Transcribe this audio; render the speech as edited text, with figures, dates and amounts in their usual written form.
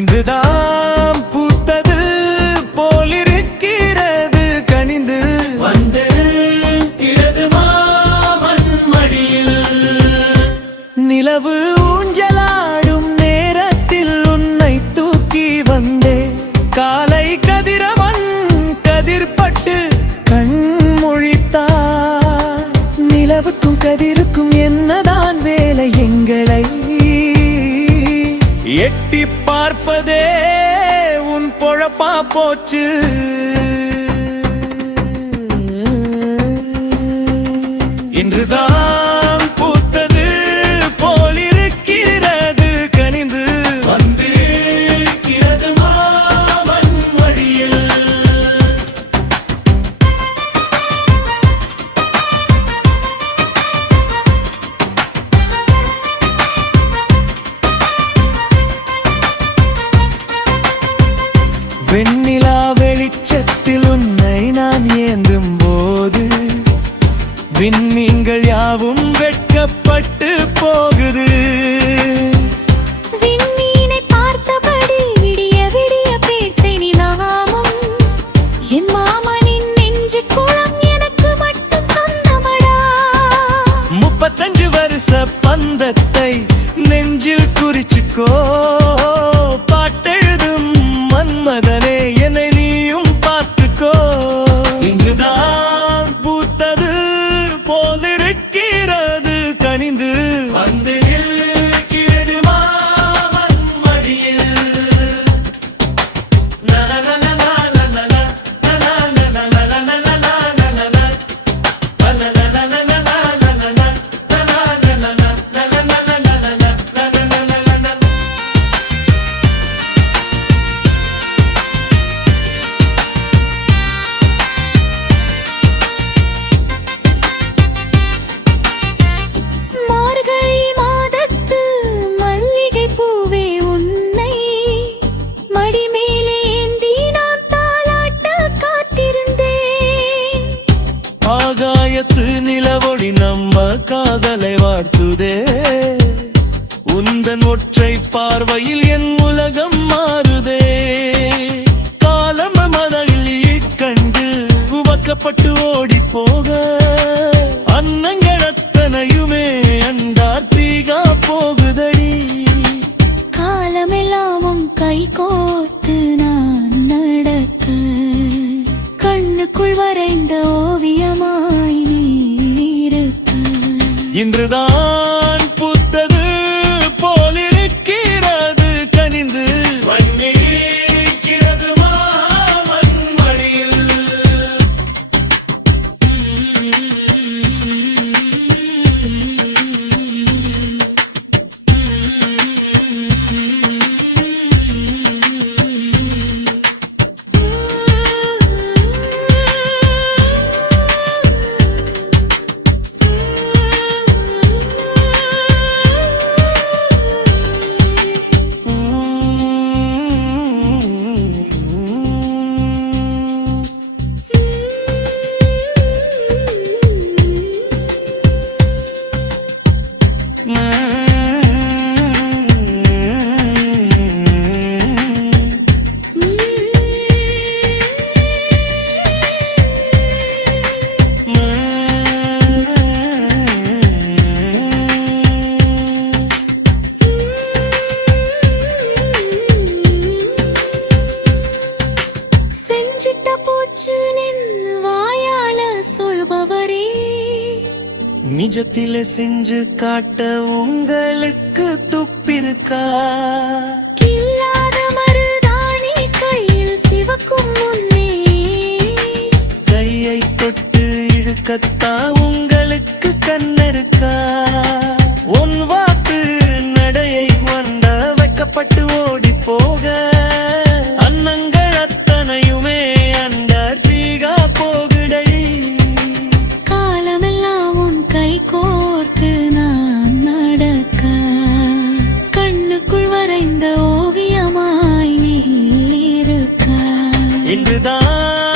இன்றுதான் பூத்தது போலிருக்கிறது கனிந்து வந்து திரது மாமன் மடியில். நிலவு ஊஞ்சலாடும் நேரத்தில் உன்னை தூக்கி வந்தே காலை கதிரவன் கதிர்பட்டு கண் முழித்தார். நிலவுக்கும் கதிருக்கும் என்னதான் வேலை, எங்களை எட்டி பார்ப்பதே உன் பொழப்பா போச்சு. இன்றுதான் பூத்தது போலிருக்கிறது கனிந்து வந்து இருக்கிறது மாமன் மடியில். வெண்ணிலா வெளிச்சத்தில் உன்னை நான் ஏந்தும் போது விண்மீன்கள் யாவும் வெட்கப்பட்டு போகுது. விண்மீனை பார்த்தபடி விடிய விடிய பேசேனி நாமம். என் மாமனின் நெஞ்சு குளம் எனக்கு மட்டும் சொந்தமடா. 35 வருஷ பந்தத்தை நெஞ்சில் குறிச்சுக்கோ. பாட்டெழுதும் மன்மதனே என்னை நீயும் பார்த்துக்கோ. இன்றுதான் பூத்தது போலிருக்கிறது கனிந்து வந்து இருக்கிறது மாமன் மடியில். மார்கழி மாதத்து மல்லிகை பூவே உன்னை மடிமேலே ஏந்தி நான் தாலாட்ட காத்திருந்தேன். ஆகாயத்து நிலவொளி நம்ம காதலை வாழ்த்துதே. உந்தன் ஒற்றை பார்வையில் என் உலகம் மாறுதே. காலம் மதலில் கண்டு உவக்கப்பட்டு ஓடி போக அன்னங்கள் அத்தனையுமே அண்டார்த்திகா போகுதடி. காலமெல்லாம் உன் கை கோர்த்து நான் நடக்க கண்ணுக்குள் வரைந்த ஓவியமாய் நீ இருக்க. இன்றுதான் பூத்தது போலிருக்கிறது கனிந்து வந்திருக்கிறது மாமன் மடியில். செஞ்சிட்ட போச்சு நின்னு வாயால சொல்பவரே. நிஜத்தில செஞ்சு காட்ட உங்களுக்கு துப்பிருக்கா? கில்லாத மருதாணி கையில் சிவக்கும் முன்னே கையை தொட்டு இழுக்கத்தா உங்களுக்கு கண்ணிருக்கா? உன் வாக்கு நடையை வந்த வைக்கப்பட்டு ஓடி போக அன்னங்கள் அத்தனையுமே அண்டார்த்திகா போகுடடி. காலமெல்லாம் உன் கை கோர்த்து நான் நடக்க கண்ணுக்குள் வரைந்த ஓவியமாய் நீ இருக்க. இன்றுதான்